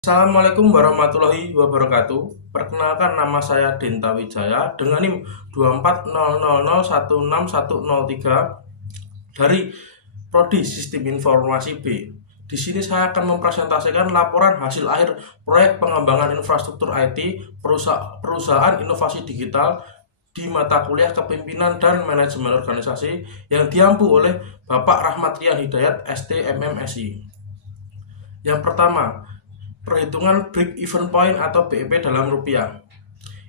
Assalamualaikum warahmatullahi wabarakatuh. Perkenalkan, nama saya Denta Wijaya dengan NIM 2400016103 dari Prodi Sistem Informasi B. Di sini saya akan mempresentasikan laporan hasil akhir proyek pengembangan infrastruktur IT perusahaan inovasi digital di mata kuliah Kepemimpinan dan Manajemen Organisasi yang diampu oleh Bapak Rahmat Rian Hidayat, ST MMSI. Yang pertama, perhitungan break even point atau BEP dalam rupiah.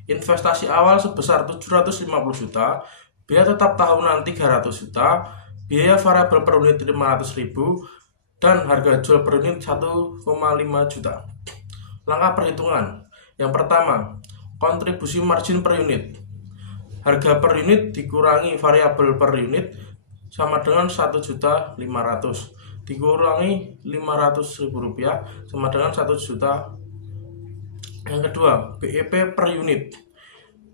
Investasi awal sebesar 750 juta, biaya tetap tahunan 300 juta, biaya variabel per unit 500.000, dan harga jual per unit 1,5 juta. Langkah perhitungan. Yang pertama, kontribusi margin per unit. Harga per unit dikurangi variabel per unit sama dengan 1.500.000, dikurangi 500.000 rupiah sama dengan 1 juta. Yang kedua, BEP per unit.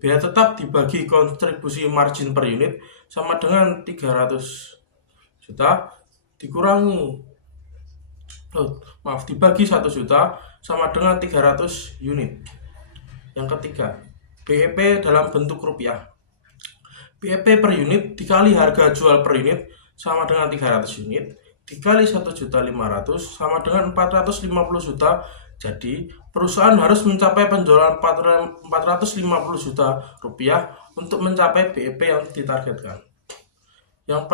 Biaya tetap dibagi kontribusi margin per unit sama dengan 300 juta dikurangi dibagi 1 juta sama dengan 300 unit. Yang ketiga, BEP dalam bentuk rupiah. BEP per unit dikali harga jual per unit sama dengan 300 unit dikali 1.500.000 sama dengan 450 juta. Jadi perusahaan harus mencapai penjualan 450 juta rupiah untuk mencapai BEP yang ditargetkan. Yang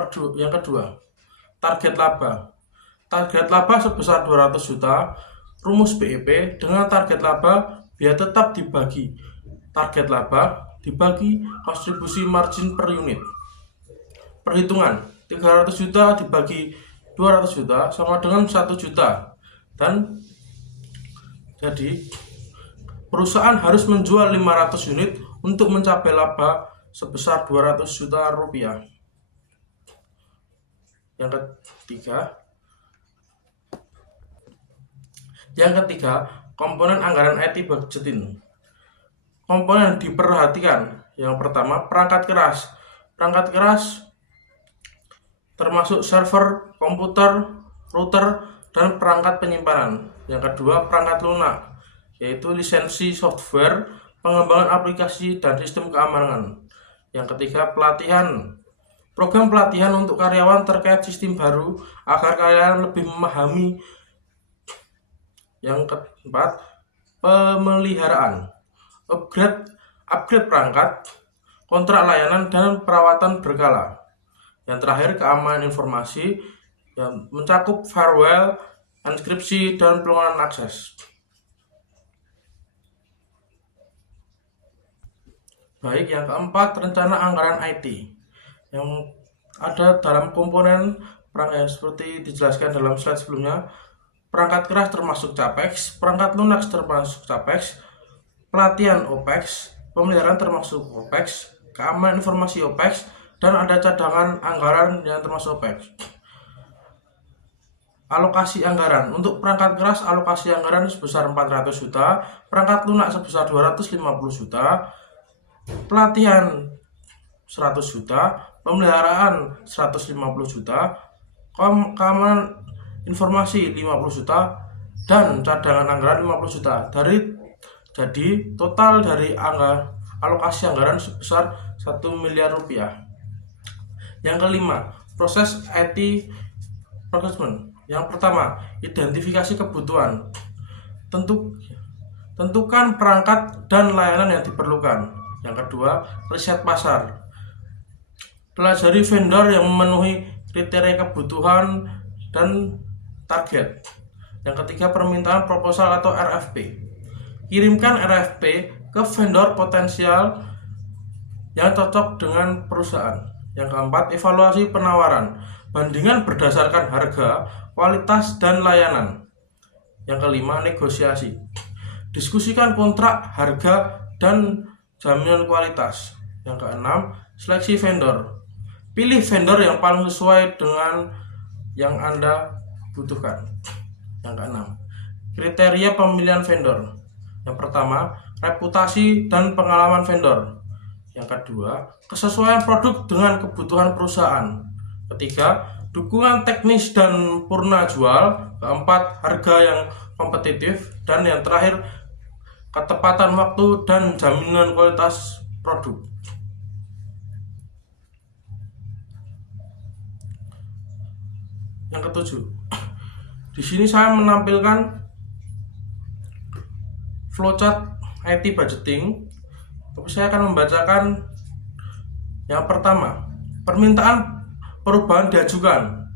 kedua, target laba. Target laba sebesar 200 juta. Rumus BEP dengan target laba biaya tetap dibagi target laba dibagi kontribusi margin per unit. Perhitungan, 300 juta dibagi 200 juta sama dengan 1 juta. Dan jadi perusahaan harus menjual 500 unit untuk mencapai laba sebesar 200 juta rupiah. Yang ketiga, komponen anggaran IT budgeting. Komponen diperhatikan. Yang pertama, perangkat keras. Perangkat keras termasuk server, komputer, router, dan perangkat penyimpanan. Yang kedua, perangkat lunak, yaitu lisensi software, pengembangan aplikasi, dan sistem keamanan. Yang ketiga, pelatihan. Program pelatihan untuk karyawan terkait sistem baru agar karyawan lebih memahami. Yang keempat, pemeliharaan, upgrade perangkat, kontrak layanan, dan perawatan berkala. Yang terakhir, keamanan informasi yang mencakup firewall, enkripsi, dan pelanggaran akses. Baik, yang keempat, rencana anggaran IT yang ada dalam komponen perangkat seperti dijelaskan dalam slide sebelumnya. Perangkat keras termasuk CAPEX, perangkat lunak termasuk CAPEX, pelatihan OPEX, pemeliharaan termasuk OPEX, keamanan informasi OPEX, dan ada cadangan anggaran yang termasuk OPEX. Alokasi anggaran. Untuk perangkat keras, alokasi anggaran sebesar 400 juta, perangkat lunak sebesar 250 juta, pelatihan 100 juta, pemeliharaan 150 juta, keamanan informasi 50 juta, dan cadangan anggaran 50 juta. Jadi total dari alokasi anggaran sebesar 1 miliar rupiah. Yang kelima, proses IT procurement. Yang pertama, identifikasi kebutuhan. Tentukan perangkat dan layanan yang diperlukan. Yang kedua, riset pasar. Pelajari vendor yang memenuhi kriteria kebutuhan dan target. Yang ketiga, permintaan proposal atau RFP. Kirimkan RFP ke vendor potensial yang cocok dengan perusahaan. Yang keempat, evaluasi penawaran. Bandingan berdasarkan harga, kualitas, dan layanan. Yang kelima, negosiasi. Diskusikan kontrak, harga, dan jaminan kualitas. Yang keenam, seleksi vendor. Pilih vendor yang paling sesuai dengan yang Anda butuhkan. Yang keenam, kriteria pemilihan vendor. Yang pertama, reputasi dan pengalaman vendor. Yang kedua, kesesuaian produk dengan kebutuhan perusahaan. Ketiga, dukungan teknis dan purna jual. Keempat, harga yang kompetitif. Dan yang terakhir, ketepatan waktu dan jaminan kualitas produk. Yang ketujuh, di sini saya menampilkan flowchart IT budgeting, tapi saya akan membacakan yang pertama. Permintaan perubahan diajukan.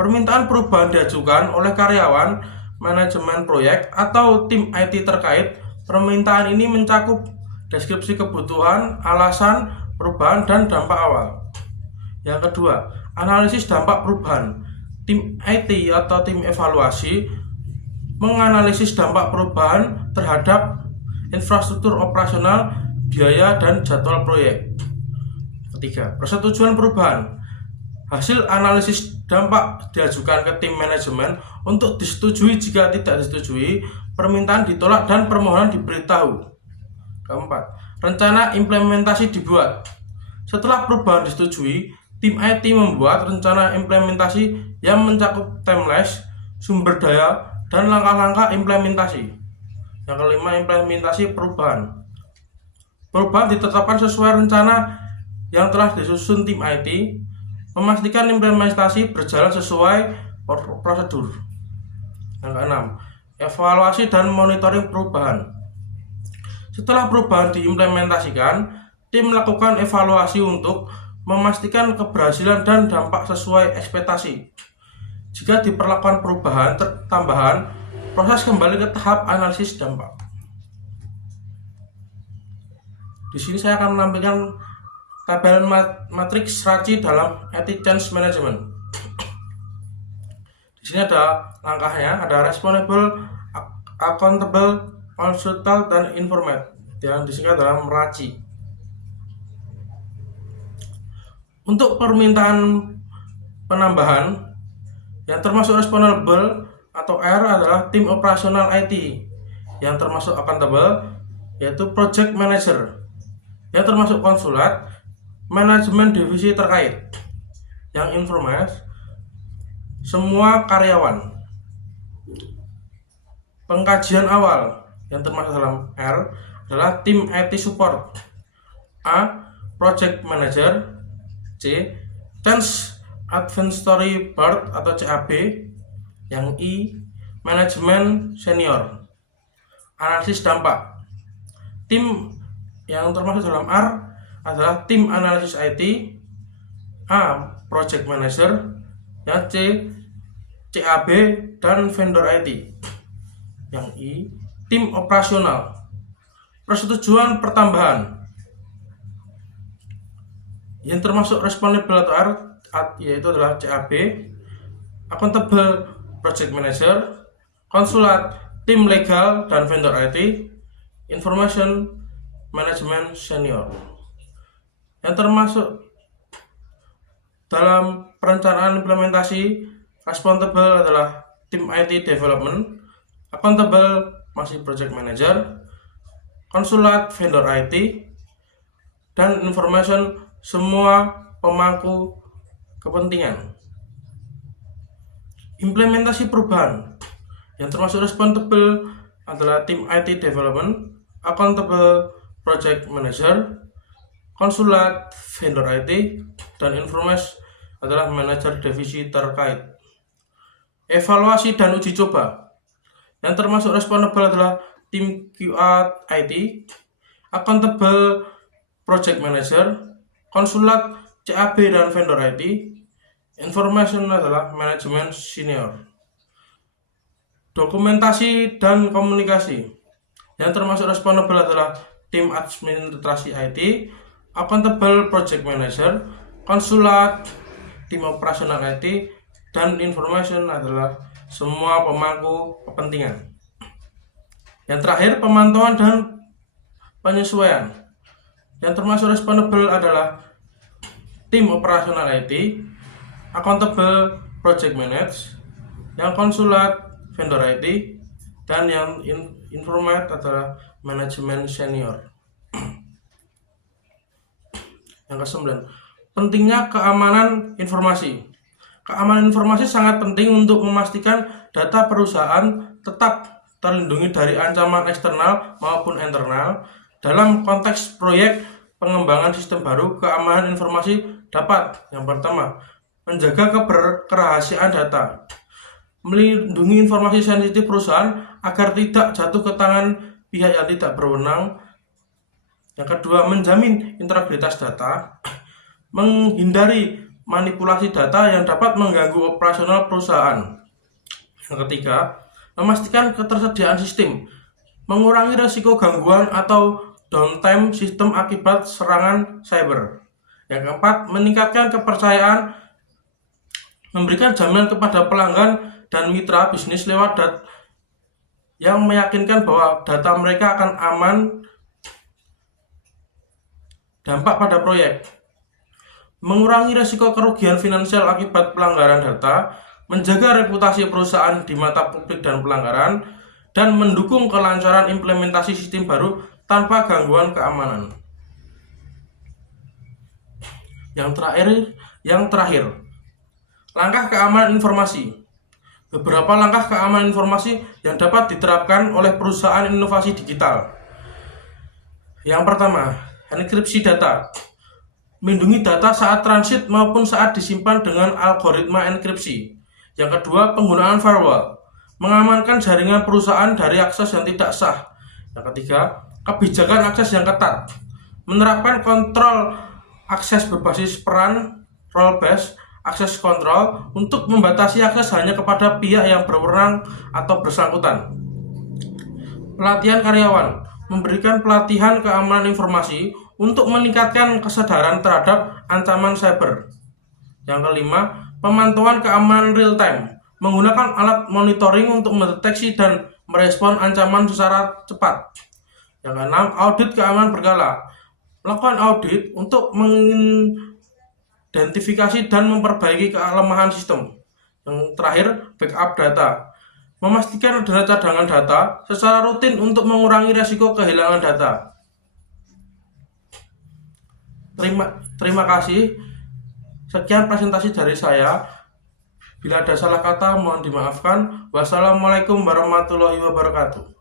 Permintaan perubahan diajukan oleh karyawan, manajemen proyek, atau tim IT terkait. Permintaan ini mencakup deskripsi kebutuhan, alasan perubahan, dan dampak awal. Yang kedua, analisis dampak perubahan. Tim IT atau tim evaluasi menganalisis dampak perubahan terhadap infrastruktur operasional, biaya, dan jadwal proyek. Ketiga, persetujuan perubahan. Hasil analisis dampak diajukan ke tim manajemen untuk disetujui. Jika tidak disetujui, permintaan ditolak dan permohonan diberitahu. Keempat, rencana implementasi dibuat. Setelah perubahan disetujui, tim IT membuat rencana implementasi yang mencakup timeline, sumber daya, dan langkah-langkah implementasi. Yang kelima, implementasi perubahan. Perubahan ditetapkan sesuai rencana yang telah disusun tim IT, memastikan implementasi berjalan sesuai prosedur. Yang keenam, evaluasi dan monitoring perubahan. Setelah perubahan diimplementasikan, tim melakukan evaluasi untuk memastikan keberhasilan dan dampak sesuai ekspektasi. Jika diperlakukan perubahan tambahan, proses kembali ke tahap analisis dampak. Di sini saya akan menampilkan tabel matriks RACI dalam IT Change Management. Di sini ada langkahnya, ada responsible, accountable, consultant, dan informate yang disingkat dalam RACI. Untuk permintaan penambahan yang termasuk responsible atau R adalah tim operasional IT. Yang termasuk accountable yaitu project manager. Yang termasuk konsulat, manajemen divisi terkait. Yang informasi, semua karyawan. Pengkajian awal yang termasuk dalam R adalah tim IT support. A, project manager. C, change advisory board atau CAB. Yang I, manajemen senior. Analisis dampak. Tim yang termasuk dalam R adalah tim analisis IT. A, project manager. Yang C, CAB dan vendor IT. Yang I, tim operasional. Persetujuan pertambahan yang termasuk responsible atau R yaitu adalah CAB, accountable project manager, konsulat, tim legal, dan vendor IT, information management senior. Yang termasuk dalam perencanaan implementasi, responsible adalah tim IT development, accountable masih project manager, konsulat vendor IT, dan information semua pemangku kepentingan. Implementasi perubahan yang termasuk responsible adalah tim IT development, accountable project manager, konsulat vendor IT, dan informasi adalah manajer divisi terkait. Evaluasi dan uji coba yang termasuk responsible adalah tim QA IT, accountable project manager, konsulat, CAB, dan vendor IT. Information adalah manajemen senior. Dokumentasi dan komunikasi yang termasuk responsible adalah tim administrasi IT, accountable project manager, konsulat, tim operasional IT, dan information adalah semua pemangku kepentingan. Yang terakhir, pemantauan dan penyesuaian yang termasuk responsible adalah tim operasional IT, accountable project manager, yang konsulat vendor IT, dan yang informate adalah manajemen senior. Yang ke-9, pentingnya keamanan informasi. Keamanan informasi sangat penting untuk memastikan data perusahaan tetap terlindungi dari ancaman eksternal maupun internal. Dalam konteks proyek pengembangan sistem baru, keamanan informasi dapat yang pertama, menjaga kerahasiaan data, melindungi informasi sensitif perusahaan agar tidak jatuh ke tangan pihak yang tidak berwenang. Yang kedua, menjamin integritas data, menghindari manipulasi data yang dapat mengganggu operasional perusahaan. Yang ketiga, memastikan ketersediaan sistem, mengurangi risiko gangguan atau downtime sistem akibat serangan cyber. Yang keempat, meningkatkan kepercayaan, memberikan jaminan kepada pelanggan dan mitra bisnis lewat yang meyakinkan bahwa data mereka akan aman. Dampak pada proyek, mengurangi risiko kerugian finansial akibat pelanggaran data, menjaga reputasi perusahaan di mata publik dan pelanggaran, dan mendukung kelancaran implementasi sistem baru tanpa gangguan keamanan. Yang terakhir, langkah keamanan informasi. Beberapa langkah keamanan informasi yang dapat diterapkan oleh perusahaan inovasi digital. Yang pertama, enkripsi data. Melindungi data saat transit maupun saat disimpan dengan algoritma enkripsi. Yang kedua, penggunaan firewall. Mengamankan jaringan perusahaan dari akses yang tidak sah. Yang ketiga, kebijakan akses yang ketat. Menerapkan kontrol akses berbasis peran, role-based access control untuk membatasi akses hanya kepada pihak yang berwenang atau bersangkutan. Pelatihan karyawan, memberikan pelatihan keamanan informasi untuk meningkatkan kesadaran terhadap ancaman cyber. Yang kelima, pemantauan keamanan real time, menggunakan alat monitoring untuk mendeteksi dan merespon ancaman secara cepat. Yang keenam, audit keamanan berkala, melakukan audit untuk mengidentifikasi dan memperbaiki kelemahan sistem. Yang terakhir, backup data, memastikan ada cadangan data secara rutin untuk mengurangi risiko kehilangan data. Terima kasih. Sekian presentasi dari saya. Bila ada salah kata mohon dimaafkan. Wassalamualaikum warahmatullahi wabarakatuh.